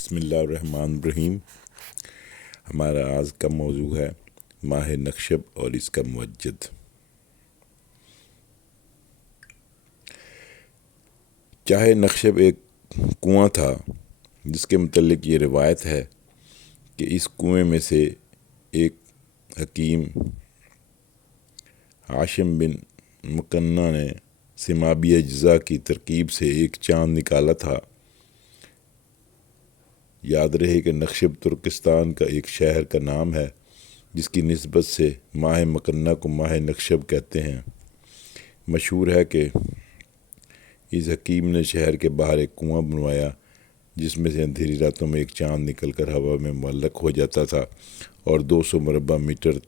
بسم اللہ الرحمن الرحیم۔ ہمارا آج کا موضوع ہے ماہ نخشب اور اس کا موجد۔ چاہے نخشب ایک کنواں تھا جس کے متعلق یہ روایت ہے کہ اس کنویں میں سے ایک حکیم ہاشم بن مکنہ نے سمابی اجزا کی ترکیب سے ایک چاند نکالا تھا۔ یاد رہے کہ نخشب ترکستان کا ایک شہر کا نام ہے جس کی نسبت سے ماہ مکنہ کو ماہ نخشب کہتے ہیں۔ مشہور ہے کہ اس حکیم نے شہر کے باہر ایک کنواں بنوایا جس میں سے اندھیری راتوں میں ایک چاند نکل کر ہوا میں معلق ہو جاتا تھا اور 200 مربع میٹر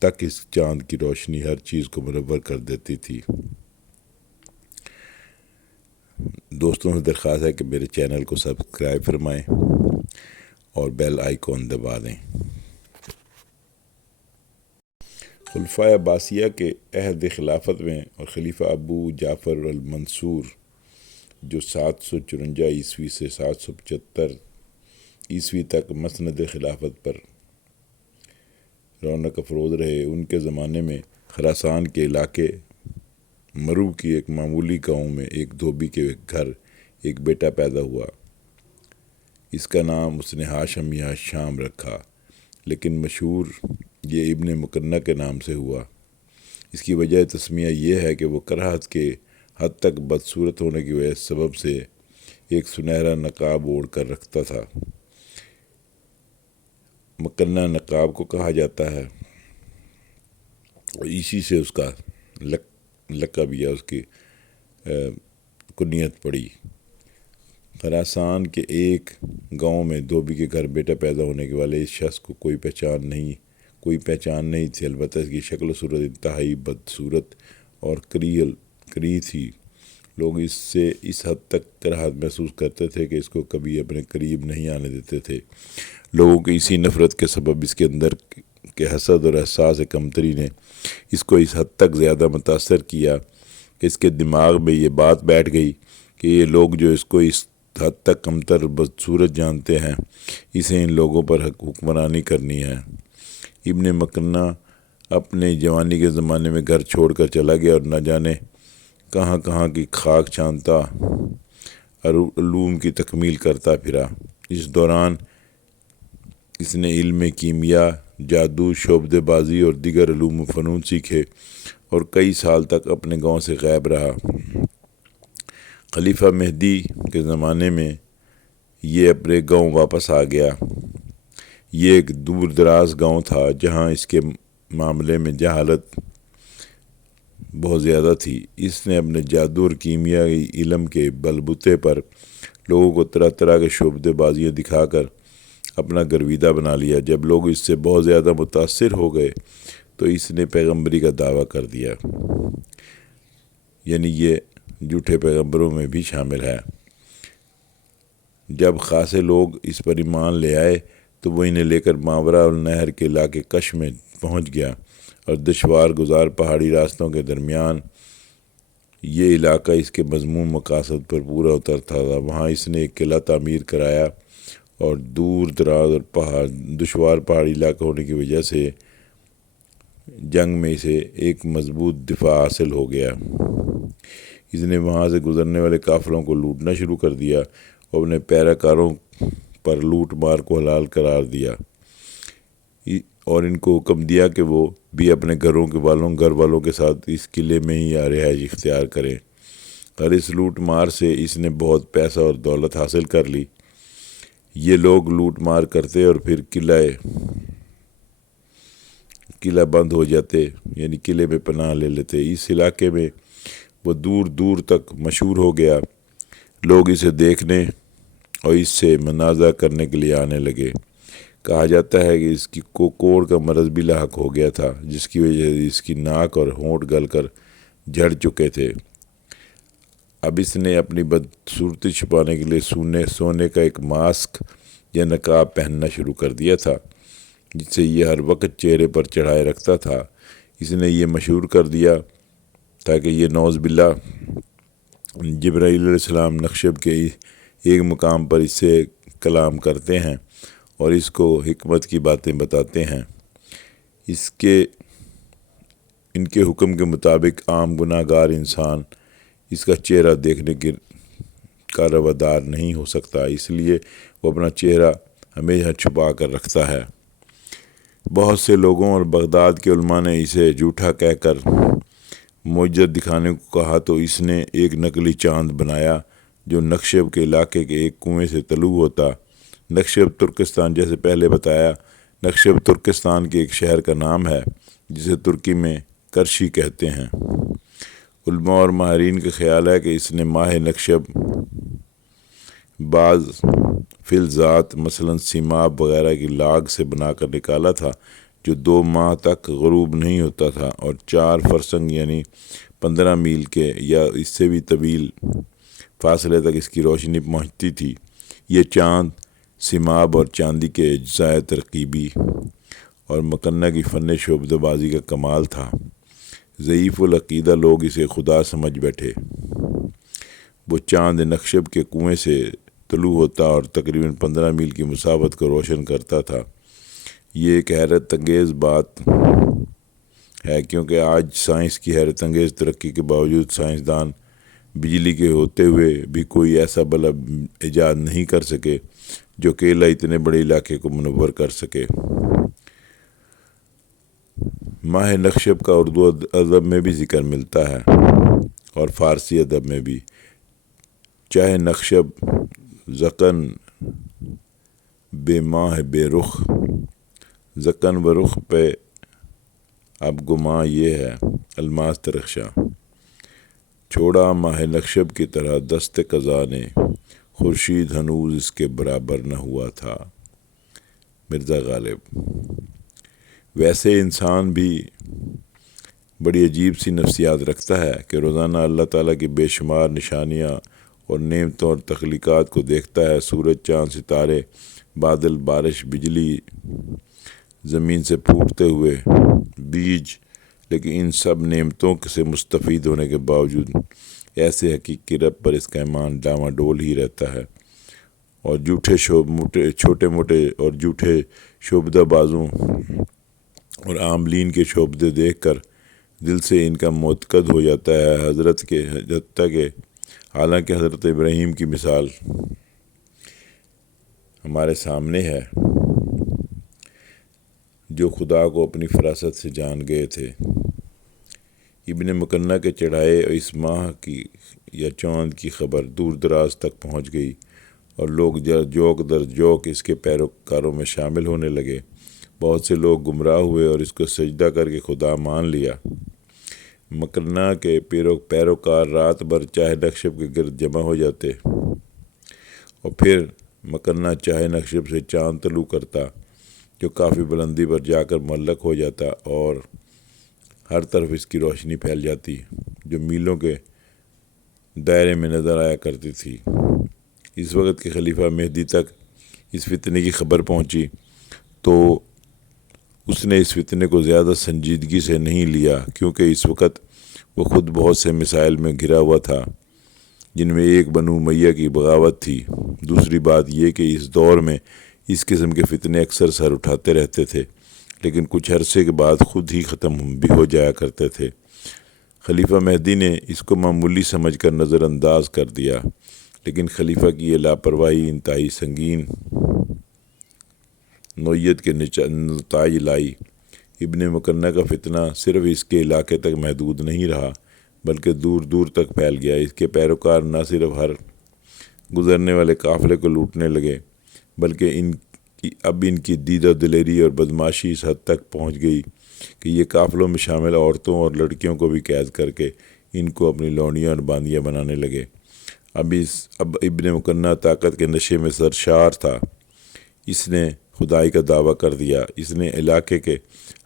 تک اس چاند کی روشنی ہر چیز کو منور کر دیتی تھی۔ دوستوں سے درخواست ہے کہ میرے چینل کو سبسکرائب فرمائیں اور بیل آئیکن دبا دیں۔ خلفائے عباسیہ کے عہد خلافت میں اور خلیفہ ابو جعفر المنصور جو 754 عیسوی سے 775 عیسوی تک مسند خلافت پر رونق افروز رہے، ان کے زمانے میں خراسان کے علاقے مرو کی ایک معمولی گاؤں میں ایک دھوبی کے گھر ایک بیٹا پیدا ہوا۔ اس کا نام اس نے ہاشم یا شام رکھا، لیکن مشہور یہ ابن مکنہ کے نام سے ہوا۔ اس کی وجہ تسمیہ یہ ہے کہ وہ کراہت کے حد تک بدصورت ہونے کی وجہ سبب سے ایک سنہرا نقاب اوڑھ کر رکھتا تھا۔ مکنہ نقاب کو کہا جاتا ہے، اسی سے اس کا لقب یا اس کی کنیت پڑی۔ خراسان کے ایک گاؤں میں دھوبی کے گھر بیٹا پیدا ہونے کے والے اس شخص کو کوئی پہچان نہیں تھی، البتہ اس کی شکل و صورت انتہائی بدصورت اور کریہ تھی۔ لوگ اس سے اس حد تک کراہت محسوس کرتے تھے کہ اس کو کبھی اپنے قریب نہیں آنے دیتے تھے۔ لوگوں کی اسی نفرت کے سبب اس کے اندر کے حسد اور احساس کمتری نے اس کو اس حد تک زیادہ متاثر کیا کہ اس کے دماغ میں یہ بات بیٹھ گئی کہ یہ لوگ جو اس کو اس حد تک کمتر بدصورت جانتے ہیں، اسے ان لوگوں پر حکمرانی کرنی ہے۔ ابن مکنہ اپنے جوانی کے زمانے میں گھر چھوڑ کر چلا گیا اور نہ جانے کہاں کہاں کی خاک چھانتا علوم کی تکمیل کرتا پھرا۔ اس دوران اس نے علم کیمیا، جادو، شعبدے بازی اور دیگر علوم و فنون سیکھے اور کئی سال تک اپنے گاؤں سے غائب رہا۔ خلیفہ مہدی کے زمانے میں یہ اپنے گاؤں واپس آ گیا۔ یہ ایک دور دراز گاؤں تھا جہاں اس کے معاملے میں جہالت بہت زیادہ تھی۔ اس نے اپنے جادو اور کیمیائی علم کے بلبوتے پر لوگوں کو طرح طرح کے شعبدے بازیاں دکھا کر اپنا گرویدہ بنا لیا۔ جب لوگ اس سے بہت زیادہ متاثر ہو گئے تو اس نے پیغمبری کا دعویٰ کر دیا، یعنی یہ جھوٹے پیغمبروں میں بھی شامل ہے۔ جب خاصے لوگ اس پر ایمان لے آئے تو وہ انہیں لے کر ماورا النہر کے علاقے کش میں پہنچ گیا اور دشوار گزار پہاڑی راستوں کے درمیان یہ علاقہ اس کے مذموم مقاصد پر پورا اترتا تھا۔ وہاں اس نے ایک قلعہ تعمیر کرایا اور دور دراز اور دشوار پہاڑی علاقہ ہونے کی وجہ سے جنگ میں اسے ایک مضبوط دفاع حاصل ہو گیا۔ اس نے وہاں سے گزرنے والے قافلوں کو لوٹنا شروع کر دیا اور اپنے پیراکاروں پر لوٹ مار کو حلال قرار دیا اور ان کو حکم دیا کہ وہ بھی اپنے گھر والوں کے ساتھ اس قلعے میں ہی رہائش اختیار کریں۔ اور اس لوٹ مار سے اس نے بہت پیسہ اور دولت حاصل کر لی۔ یہ لوگ لوٹ مار کرتے اور پھر قلعہ بند ہو جاتے، یعنی قلعے میں پناہ لے لیتے۔ اس علاقے میں وہ دور دور تک مشہور ہو گیا۔ لوگ اسے دیکھنے اور اس سے منازع کرنے کے لیے آنے لگے۔ کہا جاتا ہے کہ اس کی کوڑ کا مرض بھی لاحق ہو گیا تھا، جس کی وجہ سے اس کی ناک اور ہونٹ گل کر جھڑ چکے تھے۔ اب اس نے اپنی بدصورتی چھپانے کے لیے سونے کا ایک ماسک یا نقاب پہننا شروع کر دیا تھا جس سے یہ ہر وقت چہرے پر چڑھائے رکھتا تھا۔ اس نے یہ مشہور کر دیا تاکہ یہ نعوذ باللہ جبرائیل علیہ السلام نخشب کے ایک مقام پر اس سے کلام کرتے ہیں اور اس کو حکمت کی باتیں بتاتے ہیں۔ ان کے حکم کے مطابق عام گناہ گار انسان اس کا چہرہ دیکھنے کا روادار نہیں ہو سکتا، اس لیے وہ اپنا چہرہ ہمیشہ چھپا کر رکھتا ہے۔ بہت سے لوگوں اور بغداد کے علماء نے اسے جھوٹا کہہ کر معجزت دکھانے کو کہا تو اس نے ایک نقلی چاند بنایا جو نقشب کے علاقے کے ایک کنویں سے طلوع ہوتا۔ نقشب ترکستان، جیسے پہلے بتایا، نقشب ترکستان کے ایک شہر کا نام ہے جسے ترکی میں کرشی کہتے ہیں۔ علماء اور ماہرین کا خیال ہے کہ اس نے ماہ نقشب بعض فلزات مثلا سیماب وغیرہ کی لاگ سے بنا کر نکالا تھا جو 2 ماہ تک غروب نہیں ہوتا تھا اور 4 فرسنگ یعنی 15 میل کے یا اس سے بھی طویل فاصلے تک اس کی روشنی پہنچتی تھی۔ یہ چاند سیماب اور چاندی کے اجزاء ترکیبی اور مکنہ کی فن شعبدہ بازی کا کمال تھا۔ ضعیف العقیدہ لوگ اسے خدا سمجھ بیٹھے۔ وہ چاند نقشب کے کنویں سے طلوع ہوتا اور تقریباً 15 میل کی مسافت کو روشن کرتا تھا۔ یہ ایک حیرت انگیز بات ہے کیونکہ آج سائنس کی حیرت انگیز ترقی کے باوجود سائنسدان بجلی کے ہوتے ہوئے بھی کوئی ایسا بلب ایجاد نہیں کر سکے جو اکیلا اتنے بڑے علاقے کو منور کر سکے۔ ماہ نقشب کا اردو ادب میں بھی ذکر ملتا ہے اور فارسی ادب میں بھی۔ چاہے نقشب زکن بے ماہ بے رخ، زکن و رخ پہ اب گماں یہ ہے الماس درخشاں، چھوڑا ماہ نقشب کی طرح دست قضا نے، خورشید ہنوز اس کے برابر نہ ہوا تھا۔ مرزا غالب۔ ویسے انسان بھی بڑی عجیب سی نفسیات رکھتا ہے کہ روزانہ اللہ تعالیٰ کی بے شمار نشانیاں اور نعمتوں اور تخلیقات کو دیکھتا ہے، سورج، چاند، ستارے، بادل، بارش، بجلی، زمین سے پھوٹتے ہوئے بیج، لیکن ان سب نعمتوں سے مستفید ہونے کے باوجود ایسے حقیقی رب پر اس کا ایمان ڈاواڈول ہی رہتا ہے اور چھوٹے موٹے اور جھوٹے شعبدہ بازوں اور عاملین کے شعبدے دیکھ کر دل سے ان کا معتقد ہو جاتا ہے۔ حتیٰ کہ حالانکہ حضرت ابراہیم کی مثال ہمارے سامنے ہے جو خدا کو اپنی فراست سے جان گئے تھے۔ ابن مکنہ کے چڑھائے اس ماہ کی یا چاند کی خبر دور دراز تک پہنچ گئی اور لوگ جوک در جوک اس کے پیروکاروں میں شامل ہونے لگے۔ بہت سے لوگ گمراہ ہوئے اور اس کو سجدہ کر کے خدا مان لیا۔ مکنہ کے پیروکار رات بھر چاہے نقشب کے گرد جمع ہو جاتے اور پھر مکنہ چاہے نقشب سے چاند طلوع کرتا جو کافی بلندی پر جا کر معلق ہو جاتا اور ہر طرف اس کی روشنی پھیل جاتی جو میلوں کے دائرے میں نظر آیا کرتی تھی۔ اس وقت کے خلیفہ مہدی تک اس فتنے کی خبر پہنچی تو اس نے اس فتنے کو زیادہ سنجیدگی سے نہیں لیا کیونکہ اس وقت وہ خود بہت سے مسائل میں گھرا ہوا تھا جن میں ایک بنو امیہ کی بغاوت تھی۔ دوسری بات یہ کہ اس دور میں اس قسم کے فتنے اکثر سر اٹھاتے رہتے تھے لیکن کچھ عرصے کے بعد خود ہی ختم بھی ہو جایا کرتے تھے۔ خلیفہ مہدی نے اس کو معمولی سمجھ کر نظر انداز کر دیا لیکن خلیفہ کی یہ لاپرواہی انتہائی سنگین نوعیت کے نتائج لائی۔ ابن مکنہ کا فتنہ صرف اس کے علاقے تک محدود نہیں رہا بلکہ دور دور تک پھیل گیا۔ اس کے پیروکار نہ صرف ہر گزرنے والے قافلے کو لوٹنے لگے بلکہ اب ان کی دیدہ دلیری اور بدماشی اس حد تک پہنچ گئی کہ یہ قافلوں میں شامل عورتوں اور لڑکیوں کو بھی قید کر کے ان کو اپنی لونڈیاں اور باندیاں بنانے لگے۔ اب ابن مکنہ طاقت کے نشے میں سرشار تھا۔ اس نے خدائی کا دعویٰ کر دیا۔ اس نے علاقے کے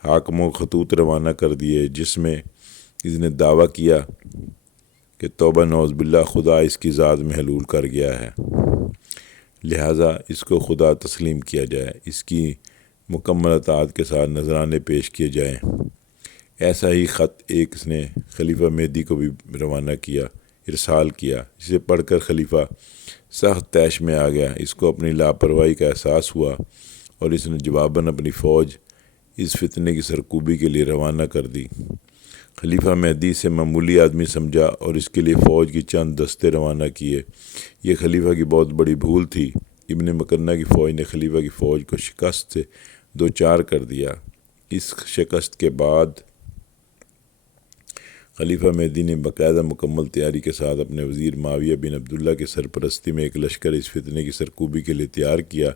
حاکموں خطوط روانہ کر دیے جس میں اس نے دعویٰ کیا کہ توبہ نعوذ باللہ خدا اس کی ذات میں حلول کر گیا ہے، لہٰذا اس کو خدا تسلیم کیا جائے، اس کی مکمل اطاعت کے ساتھ نذرانے پیش کیے جائیں۔ ایسا ہی خط ایک اس نے خلیفہ مہدی کو بھی روانہ کیا۔ ارسال کیا، جسے پڑھ کر خلیفہ سخت طیش میں آ گیا۔ اس کو اپنی لاپرواہی کا احساس ہوا اور اس نے جواباً اپنی فوج اس فتنے کی سرکوبی کے لیے روانہ کر دی۔ خلیفہ مہدی اسے معمولی آدمی سمجھا اور اس کے لیے فوج کی چند دستے روانہ کیے۔ یہ خلیفہ کی بہت بڑی بھول تھی۔ ابن مکنہ کی فوج نے خلیفہ کی فوج کو شکست سے دوچار کر دیا۔ اس شکست کے بعد خلیفہ مہدی نے باقاعدہ مکمل تیاری کے ساتھ اپنے وزیر معاویہ بن عبداللہ کی سرپرستی میں ایک لشکر اس فتنے کی سرکوبی کے لیے تیار کیا،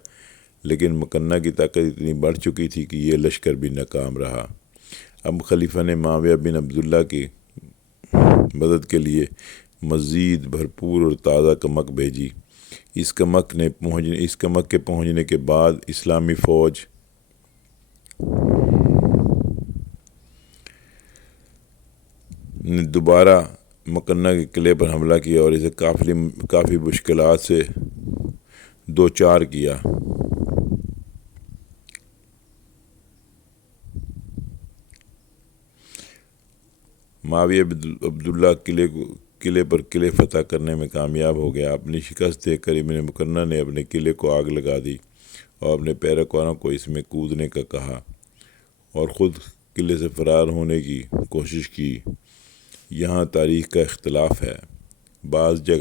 لیکن مکنہ کی طاقت اتنی بڑھ چکی تھی کہ یہ لشکر بھی ناکام رہا۔ اب خلیفہ نے معاویہ بن عبداللہ کی مدد کے لیے مزید بھرپور اور تازہ کمک بھیجی۔ اس کمک کے پہنچنے کے بعد اسلامی فوج نے دوبارہ مکنہ کے قلعے پر حملہ کیا اور اسے کافی مشکلات سے دوچار کیا۔ معاویہ بن عبداللہ قلعے فتح کرنے میں کامیاب ہو گیا۔ اپنی شکست دیکھ کر ابن مکنہ نے اپنے قلعے کو آگ لگا دی اور اپنے پیروکاروں کو اس میں کودنے کا کہا اور خود قلعے سے فرار ہونے کی کوشش کی۔ یہاں تاریخ کا اختلاف ہے۔ بعض جگہ